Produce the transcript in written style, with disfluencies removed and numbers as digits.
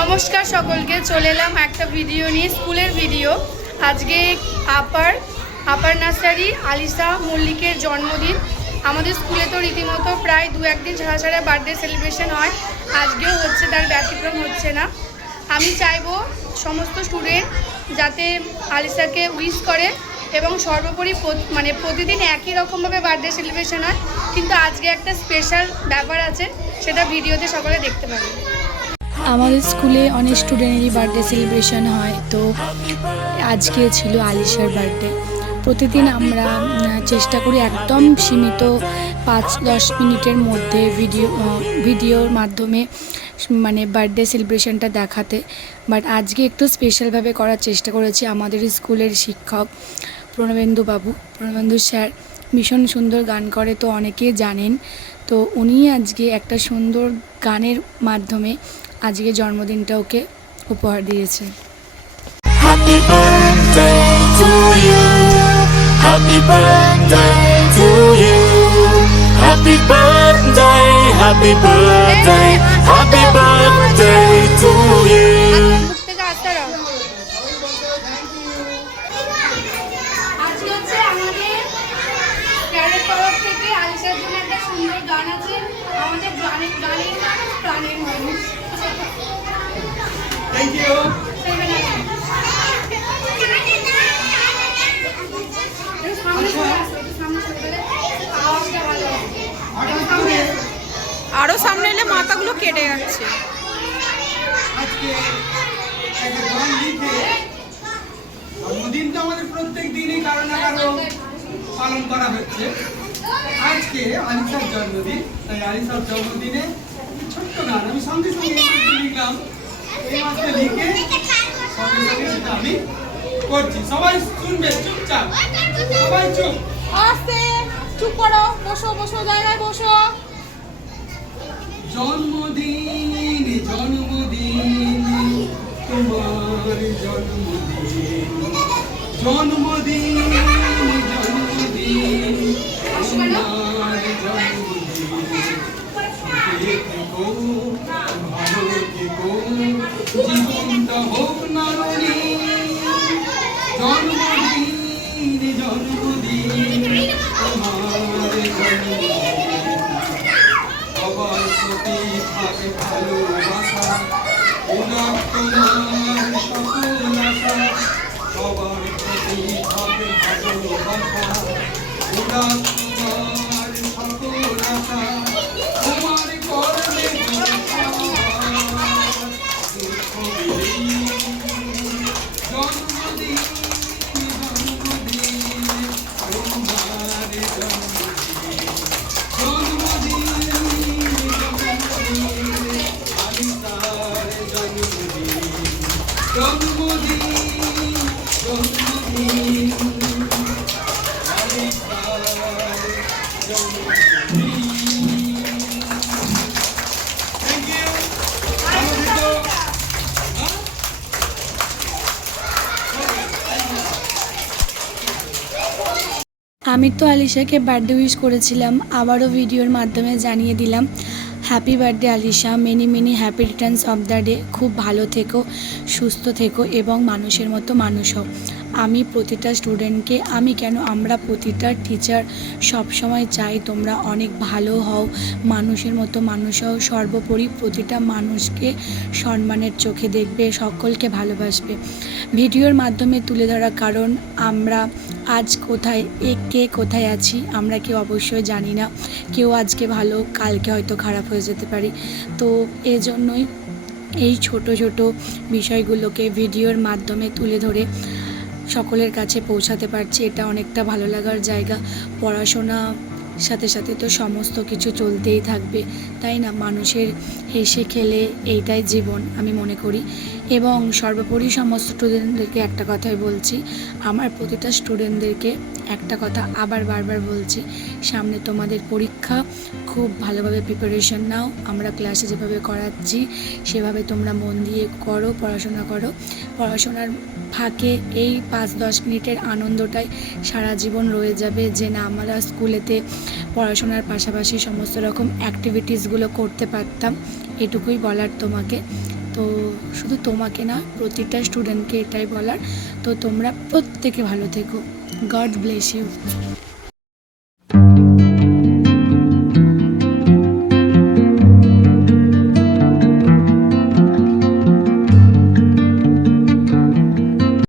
নমস্কার সকলকে, চলে এলাম একটা ভিডিও নিয়ে, স্কুলের ভিডিও। আজকে আপার নার্সারি আলিশা মল্লিকের জন্মদিন। আমাদের স্কুলে তো রীতিমতো প্রায় 2-1 দিন ছাড়া ছাড়া বার্থডে সেলিব্রেশন হয়, আজকেও হচ্ছে, তার ব্যতিক্রম হচ্ছে না। আমি চাইবো সমস্ত স্টুডেন্ট যাতে আলিশাকে উইশ করে এবং সর্বোপরি প্রতিদিন একই রকমভাবে বার্থডে সেলিব্রেশন হয়, কিন্তু আজকে একটা স্পেশাল ব্যাপার আছে, সেটা ভিডিওতে সকলে দেখতে পাবে। আমাদের স্কুলে অনেক স্টুডেন্টেরই বার্থডে সেলিব্রেশন হয়, তো আজকে ছিল আলিশার বার্থডে। প্রতিদিন আমরা চেষ্টা করি একদম সীমিত 5-10 মিনিটের মধ্যে ভিডিওর মাধ্যমে বার্থডে সেলিব্রেশনটা দেখাতে, বাট আজকে একটু স্পেশালভাবে করার চেষ্টা করেছি। আমাদের স্কুলের শিক্ষক প্রণবেন্দু স্যার ভীষণ সুন্দর গান করে, তো অনেকেই জানেন, তো উনি আজকে একটা সুন্দর গানের মাধ্যমে আজকে জন্মদিনটা ওকে উপহার দিয়েছে। Happy birthday to you. Happy birthday to you. Happy birthday, happy birthday, happy birthday to you. আজকে হচ্ছে আমাদের স্যারের তরফ থেকে আলিশার জন্য একটা সুন্দর গান আছে। আমাদের গানের মানুষ, প্রাণের মানুষ। Thank you. আরো সামনে এলে মাথাগুলো কেটে যাচ্ছে। আজকে একটা গান লিখে জন্মদিন তো আমাদের প্রত্যেক দিনই কারো না কারো পালন করা হচ্ছে। আজকে আলিশার জন্মদিন, তাই আলিশার জন্মদিনে ছোট্ট গান আমি সঙ্গে সঙ্গে লিখলাম। এই মাসে লিখে সঙ্গে সঙ্গে সেটা আমি করছি। সবাই শুনবে, চুপচাপ সবাই চুপ। আস্তে চুপ করো, বসো বসো, জায়গায় বসো। জন্মদিন জন্মদিন তোমার জন্মদিন, জন্মদিন জন্মদিন তোমার জন্মদিন। সুখে থেকো, ভালো থেকো, জীবনটা হোক না রঙিন। জন্মদিন জন্মদিন তোমার জন্মদিন। সবার প্রতি থাকে ভালোবাসা, উদার তোমার সকল আশা। সবার প্রতি থাকে ভালোবাসা, উদার তোমার সকল আশা। তোমার করবে জন্মদিন জন্মদিন তোমার আমি তো আলিশাকে বার্থডে উইশ করেছিলাম, আবারও ভিডিওর মাধ্যমে জানিয়ে দিলাম happy birthday Alisha, many many happy Returns of the day. খুব ভালো থেকো, সুস্থ থেকো এবং মানুষের মতো মানুষ হও। আমি প্রতিটা স্টুডেন্টকে, আমরা প্রতিটা টিচার সবসময় চাই তোমরা অনেক ভালো হও, মানুষের মতো মানুষ হও। সর্বোপরি প্রতিটা মানুষকে সম্মানের চোখে দেখবে, সকলকে ভালোবাসবে। ভিডিওর মাধ্যমে তুলে ধরা কারণ আমরা আজ কোথায়, কে কোথায় আছি আমরা কেউ অবশ্যই জানি না। কেউ আজকে ভালো, কালকে হয়তো খারাপ হয়ে যেতে পারি। তো এজন্যই এই ছোট ছোট বিষয়গুলোকে ভিডিওর মাধ্যমে তুলে ধরে সকলের কাছে পৌঁছাতে পারছি, এটা অনেকটা ভালো লাগার জায়গা। পড়াশোনা সাথে সাথে তো সমস্ত কিছু চলতেই থাকবে, তাই না? মানুষের হেসে খেলে এইটাই জীবন আমি মনে করি। এবং সর্বোপরি সমস্ত স্টুডেন্টদেরকে একটা কথাই বলছি, আমার প্রতিটা স্টুডেন্টদেরকে একটা কথা আবার বারবার বলছি, সামনে তোমাদের পরীক্ষা, খুব ভালোভাবে প্রিপারেশন নাও। আমরা ক্লাসে যেভাবে করাচ্ছি সেভাবে তোমরা মন দিয়ে করো, পড়াশোনা করো। পড়াশোনার ফাঁকে এই 5-10 মিনিটের আনন্দটাই সারা জীবন রয়ে যাবে, যে না আমরা স্কুলেতে পড়াশোনার পাশাপাশি সমস্ত রকম অ্যাক্টিভিটিসগুলো করতে পারতাম, এটুকুই বলার তোমাকে। তো তো শুধু তোমাকে না, প্রতিটা স্টুডেন্টকে এটাই বলার। তো তোমরা প্রত্যেকে ভালো থেকো। God bless you.